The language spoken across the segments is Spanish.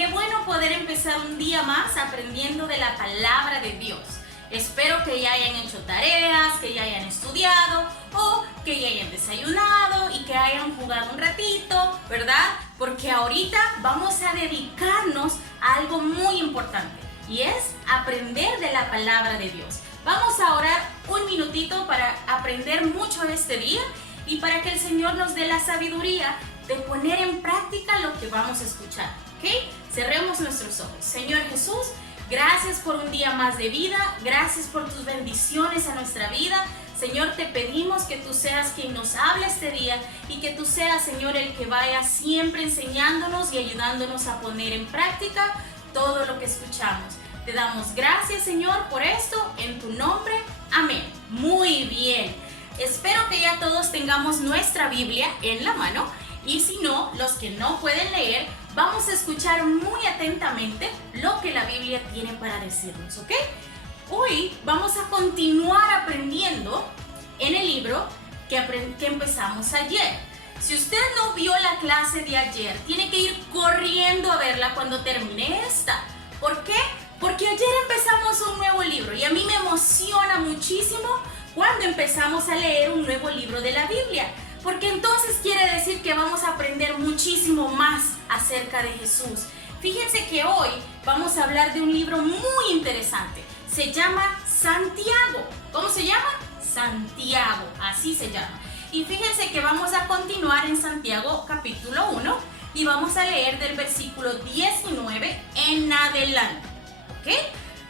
Qué bueno poder empezar un día más aprendiendo de la palabra de Dios. Espero que ya hayan hecho tareas, que ya hayan estudiado o que ya hayan desayunado y que hayan jugado un ratito, ¿verdad? Porque ahorita vamos a dedicarnos a algo muy importante y es aprender de la palabra de Dios. Vamos a orar un minutito para aprender mucho este día y para que el Señor nos dé la sabiduría de poner en práctica lo que vamos a escuchar, ¿ok? Cerremos nuestros ojos. Señor Jesús, gracias por un día más de vida, gracias por tus bendiciones a nuestra vida. Señor, te pedimos que tú seas quien nos hable este día y que tú seas, Señor, el que vaya siempre enseñándonos y ayudándonos a poner en práctica todo lo que escuchamos. Te damos gracias, Señor, por esto, en tu nombre. Amén. Muy bien. Espero que ya todos tengamos nuestra Biblia en la mano y si no, los que no pueden leer, vamos a escuchar muy atentamente lo que la Biblia tiene para decirnos, ¿ok? Hoy vamos a continuar aprendiendo en el libro que empezamos ayer. Si usted no vio la clase de ayer, tiene que ir corriendo a verla cuando termine esta. ¿Por qué? Porque ayer empezamos un nuevo libro y a mí me emociona muchísimo cuando empezamos a leer un nuevo libro de la Biblia. Porque entonces quiere decir que vamos a aprender muchísimo más acerca de Jesús. Fíjense que hoy vamos a hablar de un libro muy interesante. Se llama Santiago. ¿Cómo se llama? Santiago, así se llama. Y fíjense que vamos a continuar en Santiago capítulo 1 y vamos a leer del versículo 19 en adelante. ¿Ok?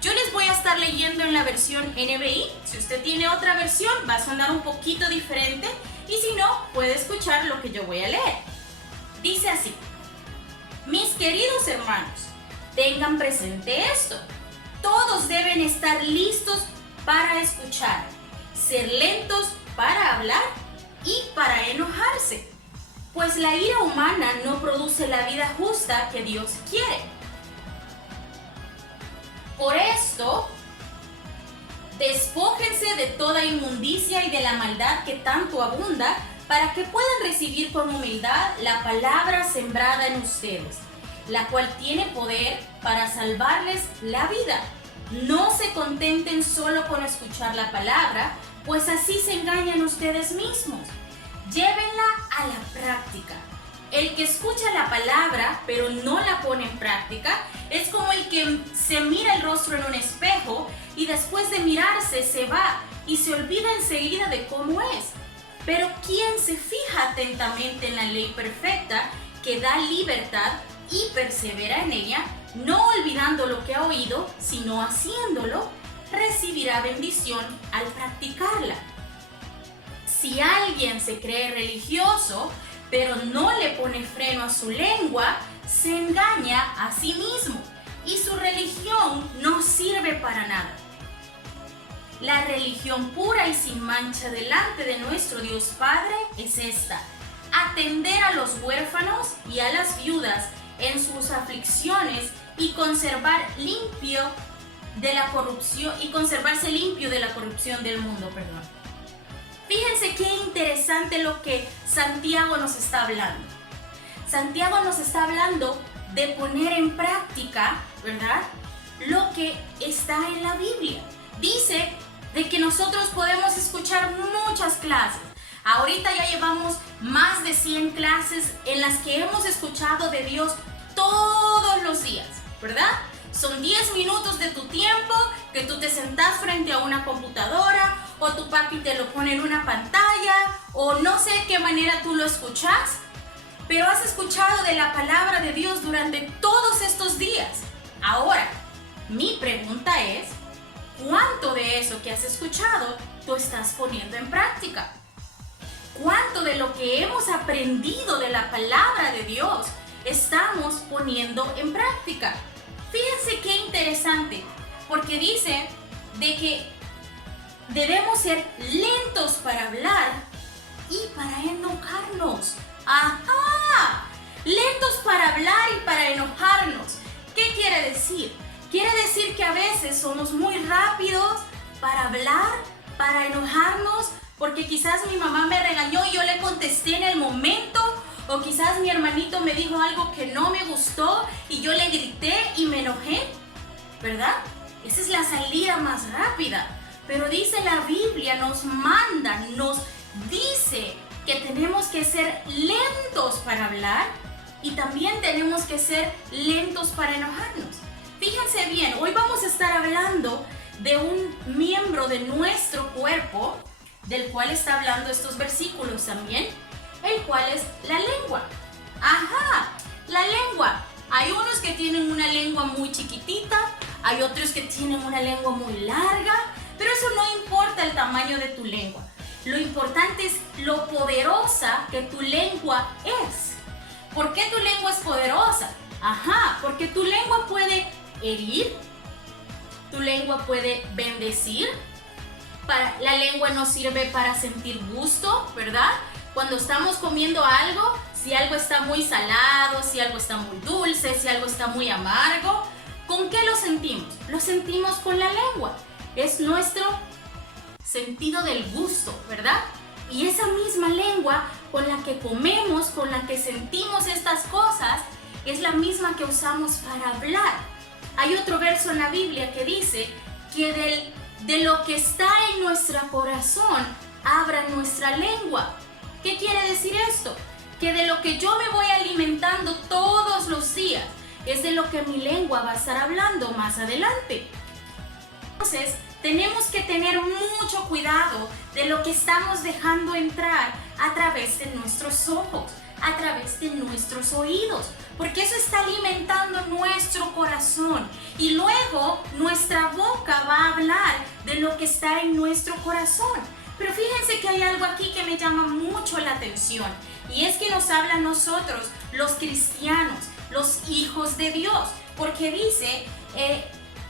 Yo les voy a estar leyendo en la versión NBI. Si usted tiene otra versión, va a sonar un poquito diferente. Y si no, puede escuchar lo que yo voy a leer. Dice así: mis queridos hermanos, tengan presente esto. Todos deben estar listos para escuchar, ser lentos para hablar y para enojarse, pues la ira humana no produce la vida justa que Dios quiere. Por esto, despójense de toda inmundicia y de la maldad que tanto abunda, para que puedan recibir con humildad la palabra sembrada en ustedes, la cual tiene poder para salvarles la vida. No se contenten solo con escuchar la palabra, pues así se engañan ustedes mismos. Llévenla a la práctica. El que escucha la palabra pero no la pone en práctica es como el que se mira el rostro en un espejo y después de mirarse se va y se olvida enseguida de cómo es. Pero quien se fija atentamente en la ley perfecta que da libertad y persevera en ella, no olvidando lo que ha oído, sino haciéndolo, recibirá bendición al practicarla. Si alguien se cree religioso, pero no le pone freno a su lengua, se engaña a sí mismo y su religión no sirve para nada. La religión pura y sin mancha delante de nuestro Dios Padre es esta: atender a los huérfanos y a las viudas en sus aflicciones y conservarse limpio de la corrupción del mundo, Fíjense qué interesante lo que Santiago nos está hablando. Santiago nos está hablando de poner en práctica, ¿verdad?, lo que está en la Biblia. Dice de que nosotros podemos escuchar muchas clases. Ahorita ya llevamos más de 100 clases en las que hemos escuchado de Dios todos los días, ¿verdad? Son 10 minutos de tu tiempo que tú te sentás frente a una computadora o tu papi te lo pone en una pantalla o no sé qué manera tú lo escuchas, pero has escuchado de la palabra de Dios durante todos estos días. Ahora, mi pregunta es: ¿cuánto de eso que has escuchado tú estás poniendo en práctica? ¿Cuánto de lo que hemos aprendido de la palabra de Dios estamos poniendo en práctica? Fíjense qué interesante, porque dice de que debemos ser lentos para hablar y para enojarnos. ¡Ajá! Lentos para hablar y para enojarnos. ¿Qué quiere decir? Quiere decir que a veces somos muy rápidos para hablar, para enojarnos, porque quizás mi mamá me regañó y yo le contesté en el momento, O quizás mi hermanito me dijo algo que no me gustó y yo le grité y me enojé, ¿verdad? Esa es la salida más rápida. Pero dice la Biblia, nos manda, nos dice que tenemos que ser lentos para hablar y también tenemos que ser lentos para enojarnos. Fíjense bien, hoy vamos a estar hablando de un miembro de nuestro cuerpo, del cual está hablando estos versículos también, el cual es la lengua. Ajá, la lengua. Hay unos que tienen una lengua muy chiquitita, hay otros que tienen una lengua muy larga, pero eso no importa el tamaño de tu lengua. Lo importante es lo poderosa que tu lengua es. ¿Por qué tu lengua es poderosa? Ajá, porque tu lengua puede herir, tu lengua puede bendecir. La lengua nos sirve para sentir gusto, ¿verdad? Cuando estamos comiendo algo, si algo está muy salado, si algo está muy dulce, si algo está muy amargo, ¿con qué lo sentimos? Lo sentimos con la lengua. Es nuestro sentido del gusto, ¿verdad? Y esa misma lengua con la que comemos, con la que sentimos estas cosas, es la misma que usamos para hablar. Hay otro verso en la Biblia que dice que de lo que está en nuestro corazón, abra nuestra lengua. ¿Qué quiere decir esto? Que de lo que yo me voy alimentando todos los días, es de lo que mi lengua va a estar hablando más adelante. Entonces, tenemos que tener mucho cuidado de lo que estamos dejando entrar a través de nuestros ojos, a través de nuestros oídos, porque eso está alimentando nuestro corazón y luego nuestra boca va a hablar de lo que está en nuestro corazón. Pero fíjense que hay algo aquí que me llama mucho la atención y es que nos habla a nosotros, los cristianos, los hijos de Dios, porque dice,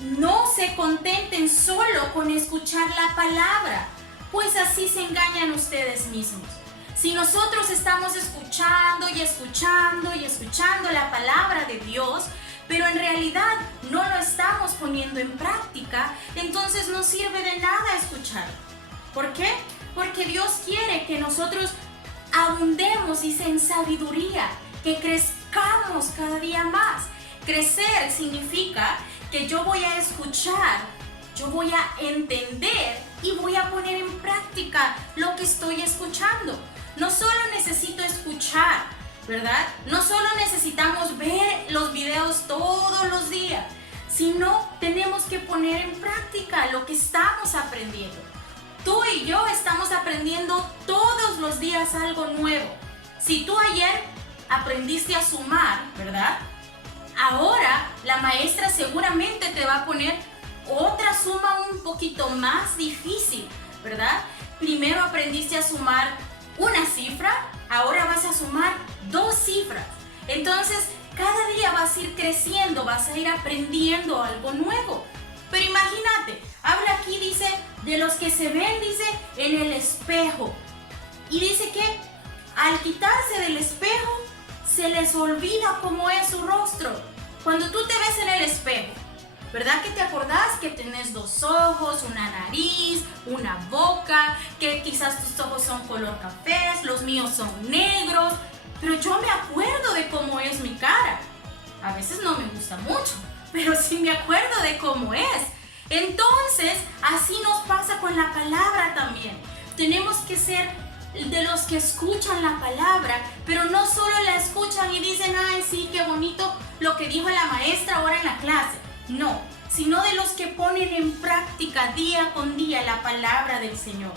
no se contenten solo con escuchar la palabra, pues así se engañan ustedes mismos. Si nosotros estamos escuchando y escuchando y escuchando la palabra de Dios, pero en realidad no lo estamos poniendo en práctica, entonces no sirve de nada escuchar. ¿Por qué? Porque Dios quiere que nosotros abundemos, dice, en sabiduría, que crezcamos cada día más. Crecer significa que yo voy a escuchar, yo voy a entender y voy a poner en práctica lo que estoy escuchando. No solo necesito escuchar, ¿verdad? No solo necesitamos ver los videos todos los días, sino tenemos que poner en práctica lo que estamos aprendiendo. Tú y yo estamos aprendiendo todos los días algo nuevo. Si tú ayer aprendiste a sumar, ¿verdad? Ahora la maestra seguramente te va a poner otra suma un poquito más difícil, ¿verdad? Primero aprendiste a sumar una cifra, ahora vas a sumar 2 cifras. Entonces, cada día vas a ir creciendo, vas a ir aprendiendo algo nuevo. Pero imagínate, habla aquí, dice, de los que se ven, dice, en el espejo. Y dice que al quitarse del espejo, se les olvida cómo es su rostro. Cuando tú te ves en el espejo, ¿verdad que te acordás que tenés 2 ojos, una nariz, una boca, que quizás tus ojos son color café, los míos son negros? Pero yo me acuerdo de cómo es mi cara. A veces no me gusta mucho, pero sí me acuerdo de cómo es. Entonces, así nos pasa con la palabra también. Tenemos que ser de los que escuchan la palabra, pero no solo la escuchan y dicen, ay, sí, qué bonito lo que dijo la maestra ahora en la clase. No, sino de los que ponen en práctica día con día la palabra del Señor.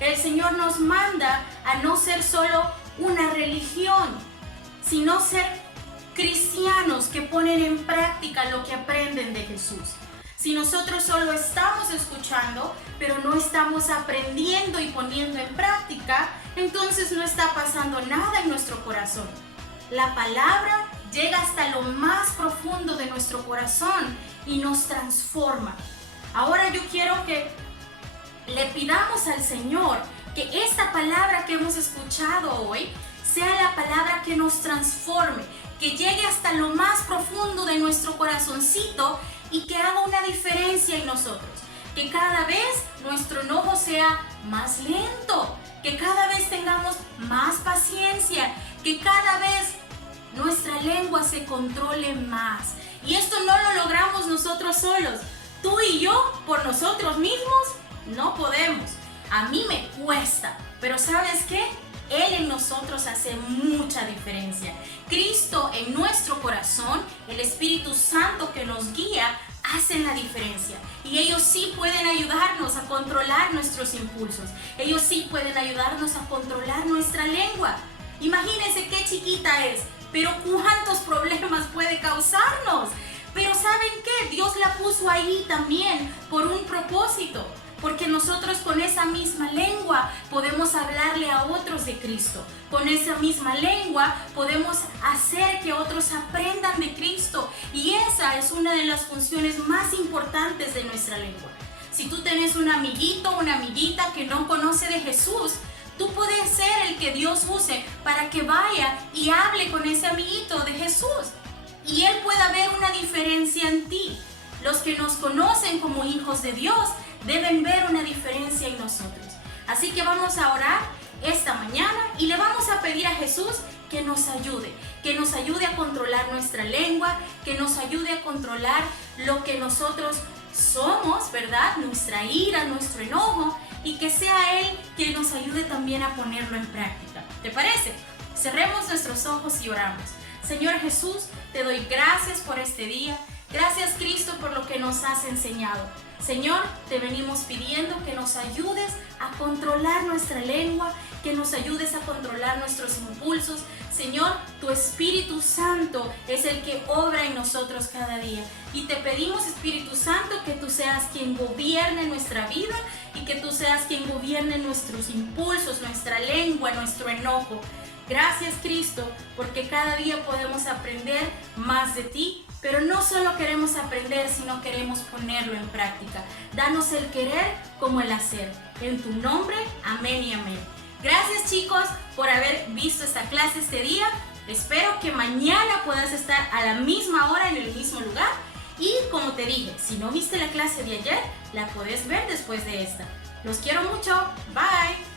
El Señor nos manda a no ser solo una religión, sino ser cristianos que ponen en práctica lo que aprenden de Jesús. Si nosotros solo estamos escuchando, pero no estamos aprendiendo y poniendo en práctica, entonces no está pasando nada en nuestro corazón. La palabra llega hasta lo más profundo de nuestro corazón y nos transforma. Ahora yo quiero que le pidamos al Señor que esta palabra que hemos escuchado hoy sea la palabra que nos transforme, que llegue hasta lo más profundo de nuestro corazoncito y que haga una diferencia en nosotros. que cada vez nuestro enojo sea más lento, que cada vez tengamos más paciencia, que cada vez nuestra lengua se controle más. Y esto no lo logramos nosotros solos. Tú y yo, por nosotros mismos, no podemos. A mí me cuesta, pero ¿sabes qué? Él en nosotros hace mucha diferencia. Cristo en nuestro corazón, el Espíritu Santo que nos guía, hacen la diferencia. Y ellos sí pueden ayudarnos a controlar nuestros impulsos. Ellos sí pueden ayudarnos a controlar nuestra lengua. Imagínense qué chiquita es, pero cuántos problemas puede causarnos. Pero ¿saben qué? Dios la puso ahí también por un propósito. Porque nosotros con esa misma lengua podemos hablarle a otros de Cristo. Con esa misma lengua podemos hacer que otros aprendan de Cristo. Y esa es una de las funciones más importantes de nuestra lengua. Si tú tienes un amiguito o una amiguita que no conoce de Jesús, tú puedes ser el que Dios use para que vaya y hable con ese amiguito de Jesús. Y él pueda ver una diferencia en ti. Los que nos conocen como hijos de Dios deben ver una diferencia en nosotros. Así que vamos a orar esta mañana y le vamos a pedir a Jesús que nos ayude a controlar nuestra lengua, que nos ayude a controlar lo que nosotros somos, ¿verdad? Nuestra ira, nuestro enojo, y que sea Él que nos ayude también a ponerlo en práctica. ¿Te parece? Cerremos nuestros ojos y oramos. Señor Jesús, te doy gracias por este día. Gracias, Cristo, por lo que nos has enseñado. Señor, te venimos pidiendo que nos ayudes a controlar nuestra lengua, que nos ayudes a controlar nuestros impulsos. Señor, tu Espíritu Santo es el que obra en nosotros cada día. Y te pedimos, Espíritu Santo, que tú seas quien gobierne nuestra vida y que tú seas quien gobierne nuestros impulsos, nuestra lengua, nuestro enojo. Gracias, Cristo, porque cada día podemos aprender más de ti. Pero no solo queremos aprender, sino queremos ponerlo en práctica. Danos el querer como el hacer. En tu nombre, amén y amén. Gracias, chicos, por haber visto esta clase este día. Espero que mañana puedas estar a la misma hora en el mismo lugar. Y como te dije, si no viste la clase de ayer, la puedes ver después de esta. Los quiero mucho. Bye.